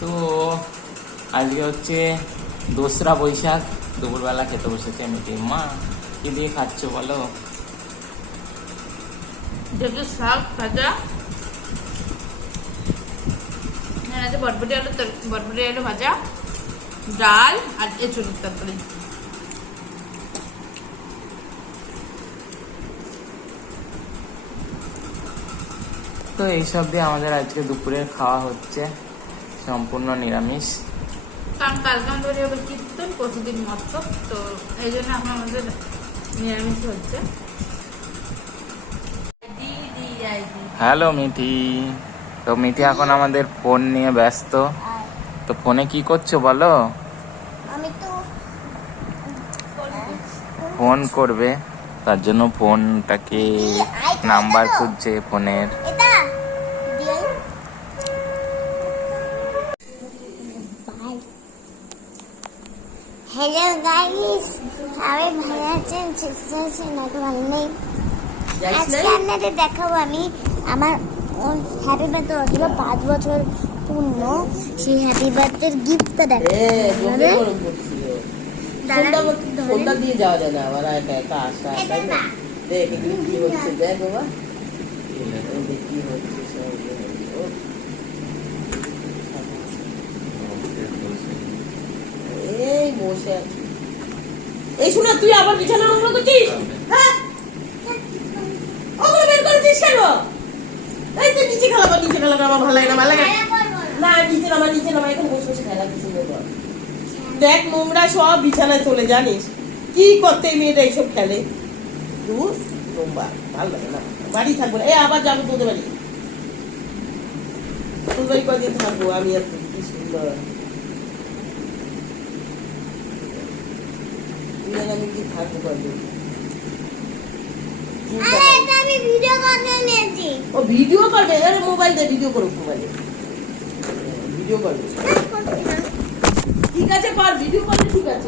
তো আজকে হচ্ছে দোসরা বৈশাখ দুপুরবেলা খেতে বসেছে মিটি মা কি দিয়ে খাচ্ছ বলো? শাক ভাজা আছে বটবটি আলু বটবটি আলু ভাজা ডাল আর তরকারি। তো এইসব দিয়ে আমাদের আজকে দুপুরের খাওয়া হচ্ছে। সম্পূর্ণ নিরামিষ। কারণ কালকে আমাদের হবে কীর্তন প্রতিদিন তো এই জন্য এখন আমাদের নিরামিষ হচ্ছে। হ্যালো মিঠি। তো মিঠি এখন আমাদের ফোন নিয়ে ব্যস্ত। তো ফোনে কি করছ বলো? ফোন করবে। তার জন্য ফোনটাকে নাম্বার খুঁজছে ফোনের এটা দিয়ে হ্যালো গাইস আমি ভালো আছেন সুস্থ আছেন একটু ভালো নেই আজকে আপনাদের দেখাবো আমি আমার হ্যাপি বার্থডে হচ্ছিল পাঁচ বছর পূর্ণ সেই হ্যাপি বার্থডের গিফটটা দেখাবো সন্ধ্যা সন্ধ্যা দিয়ে যাওয়া যায় না আবার একা একা আসা তাই না দেখ এগুলি কি হচ্ছে দেখ বাবা এই দেখ কি হচ্ছে সব ও, এই বসে আছি। এই শোনা তুই আবার বিছানা নোংরা করছিস? হ্যাঁ? ওগুলো বের করেছিস কেন? এই তো নিচে খেলাবো নিচে খেলাবো আমার ভালো লাগে না ভালো লাগে না। নিচে নামা নিচে নামা এখন বসে বসে খেলা কিছু দেখ নোংরা সব বিছানায় চলে জানিস। কি করতে মেয়েটা এইসব খেলে? দূর নোংরা ভালো লাগে না। বাড়ি থাকব এ আবার যাব তোদের বাড়ি। তোদের বাড়ি কদিন থাকব? আমি আর তুই কি সুন্দর। জন্য আমি কি থাকতে পারব ও ভিডিও করবে? আরে মোবাইল দিয়ে ভিডিও করো মোবাইলে ভিডিও করবে। ঠিক আছে পার ভিডিও করবে ঠিক আছে।